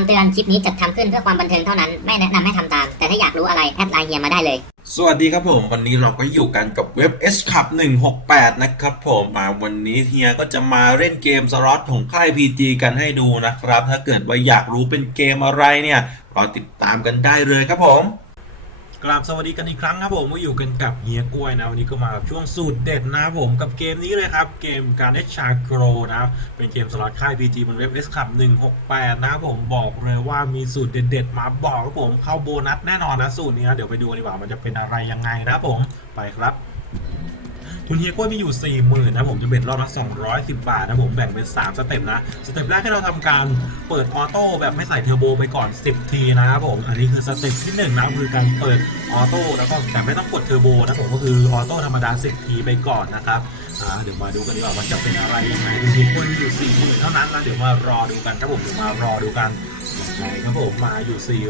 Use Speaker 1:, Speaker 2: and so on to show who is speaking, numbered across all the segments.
Speaker 1: ำเตือนคลิปนี้จัดทำขึ้นเพื่อความบันเทิงเท่านั้น ไม่แนะนำให้ทำตาม แต่ถ้าอยากรู้อะไร แอดไลน์เฮียมาได้เลย
Speaker 2: สวัสดีครับผม วันนี้เราก็อยู่กันกับเว็บ S Cup 168 นะครับผมมาวันนี้เฮียก็จะมาเล่นเกมสล็อตของค่าย PG กันให้ดูนะครับ ถ้าเกิดว่าอยากรู้เป็นเกมอะไรเนี่ยรอติดตามกันได้เลยครับผม กราบสวัสดีกันอีกครั้งครับผมมาอยู่กันกับเฮียกล้วยนะวันนี้ก็มากับช่วงสูตรเด็ดนะผมกับเกมนี้เลยครับ เกมการเนชาโกรนะเป็นเกมสล็อตค่าย PG บนเว็บ S Cup 168 นะครับผมบอกเลยว่ามีสูตรเด็ดๆ มาบอกครับผมเข้าโบนัสแน่นอนนะสูตรนี้นะเดี๋ยวไปดูดีกว่ามันจะเป็นอะไรยังไงนะผมไปครับ ทุนเฮียกล้วยมีอยู่ 4 0,000นะผมจะเบ็ดรอบละ210 บาทนะผมแบ่งเป็น 3 สเต็ปนะ สเต็ปแรกให้เราทำการเปิดออโต้แบบไม่ใส่เทอร์โบไปก่อน 10 ทีนะครับผม อันนี้คือสเต็ปที่ 1 นะคือการเปิดออโต้แล้วก็แต่ไม่ต้องกดเทอร์โบนะผมก็คือออโต้ธรรมดา 10 ทีไปก่อนนะครับเดี๋ยวมาดูกันดีกว่าว่าจะเป็นอะไรยังไงทุนเฮียกล้วยมีอยู่ 4 0,000เท่านั้นนะเดี๋ยวมารอดูกันครับผมเดี๋ยวมารอดูกันยังไงครับผมมาอยู่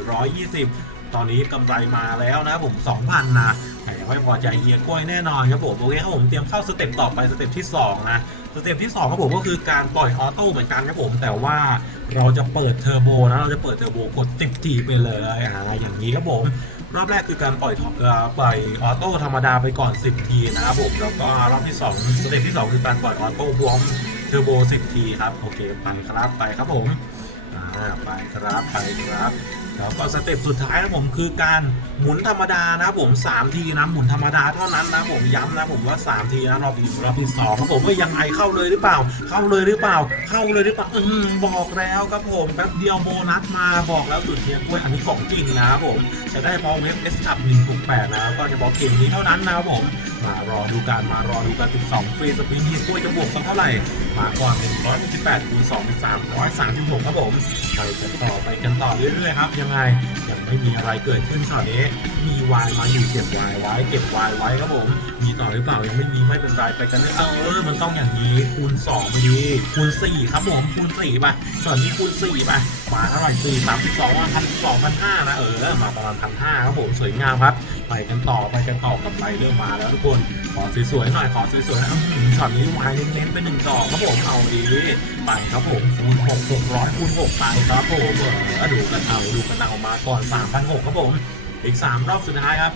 Speaker 2: 420 ตอนนี้กำไรมาแล้วนะผม2,000นะแต่ยังไม่พอใจเฮียกล้วยแน่นอนครับผมโอเคครับผมเตรียมเข้าสเต็ปต่อไปสเต็ปที่2นะสเต็ปที่2ครับผมก็คือการปล่อยออโต้เหมือนกันครับผม แต่ว่าเราจะเปิดเทอร์โบนะเราจะเปิดเทอร์โบกด10ทีไปเลยอ่าอย่างนี้ครับผมรอบแรกคือการปล่อยท็อปเอ่อปล่อยออโต้ธรรมดาไปก่อน 10 ทีนะครับผมแล้วก็รอบที่2สเต็ปที่ 2 คือการปล่อยออโต้บวมเทอร์โบ 10 ทีครับโอเคไปครับไปครับผมอ่าไปครับไปครับ แล้วก็สเต็ปสุดท้ายนะผมคือการหมุนธรรมดานะผม 3 ทีนะหมุนธรรมดาเท่านั้นนะผมย้ำนะผมว่า 3 ทีนะรอบที่รอบที่สองครับผมว่ายังไงเข้าเลยหรือเปล่า เข้าเลยหรือเปล่า เข้าเลยหรือเปล่าอืมบอกแล้วครับผมแป๊บเดียวโบนัสมาบอกแล้วสุดเทียกล้วยอันนี้ของจริงนะครับผมจะได้พอเว็บ S ขับ168นะครับก็จะบอกเกมนี้เท่านั้นนะครับผมมารอดูกันมารอดูกันถึง2ฟรีสปริงเฮียกล้วยจะบวกสักเท่าไหร่มาก่อน118คูณ2เป็น336ครับผมไปกันต่อไปกันต่อเรื่อยๆครับยังไงยังไม่มีอะไรเกิดขึ้นตอนนี้ มีวายมาอยู่เก็บวายไว้ เก็บวายไว้ครับผม มีต่อหรือเปล่ายังไม่มีไม่เป็นไรไปกันเลยเออมันต้องอย่างนี้คูณ2ไปดีคูณ4ครับผมคูณ4ไปส่วนนี้คูณ4ไปมาเท่าไหร่สี่สามสิบสองพันสองพันห้านะเออมาประมาณพันห้าครับผมสวยงามครับไปกันต่อไปกันต่อกับไปเริ่มมาแล้วทุกคนขอสวยๆหน่อยขอสวยๆนะครับช็อตนี้วายเน้นๆไปหนึ่งต่อครับผมเอาดีไปครับผมคูณหกหกร้อยคูณหกไปครับผมเออดูกันเอาดูกันเอามาก่อนสามพันหกครับผมอีกสามรอบสุดท้ายครับ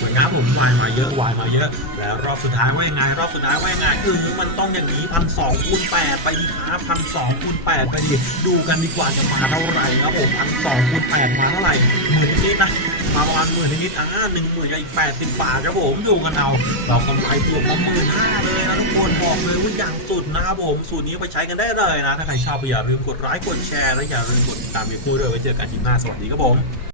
Speaker 2: สวยงามผมวายมาเยอะวายมาเยอะ แล้วรอบสุดท้ายว่ายังไง รอบสุดท้ายว่ายังไงเออมันต้องอย่างนี้พันสองคูณแปดไปดีครับพันสองคูณแปดไปดิดูกันดีกว่าจะมาเท่าไหร่ครับผมพันสองคูณแปดมาเท่าไหร่หมื่นนิดนะมาประมาณหมื่นนิดอ่าหนึ่งหมื่นกับอีกแปดสิบบาทครับผมดูกันเอาเรากำไรบวกมาหมื่นห้าเลยนะทุกคนบอกเลยว่าอย่างสุดนะครับผมสูตรนี้ไปใช้กันได้เลยนะถ้าใครชอบอย่าลืมกดไลค์กดแชร์และอย่าลืมกดติดตามมีคู่ด้วยไว้เจอกันคลิปหน้าสวัสดีครับผม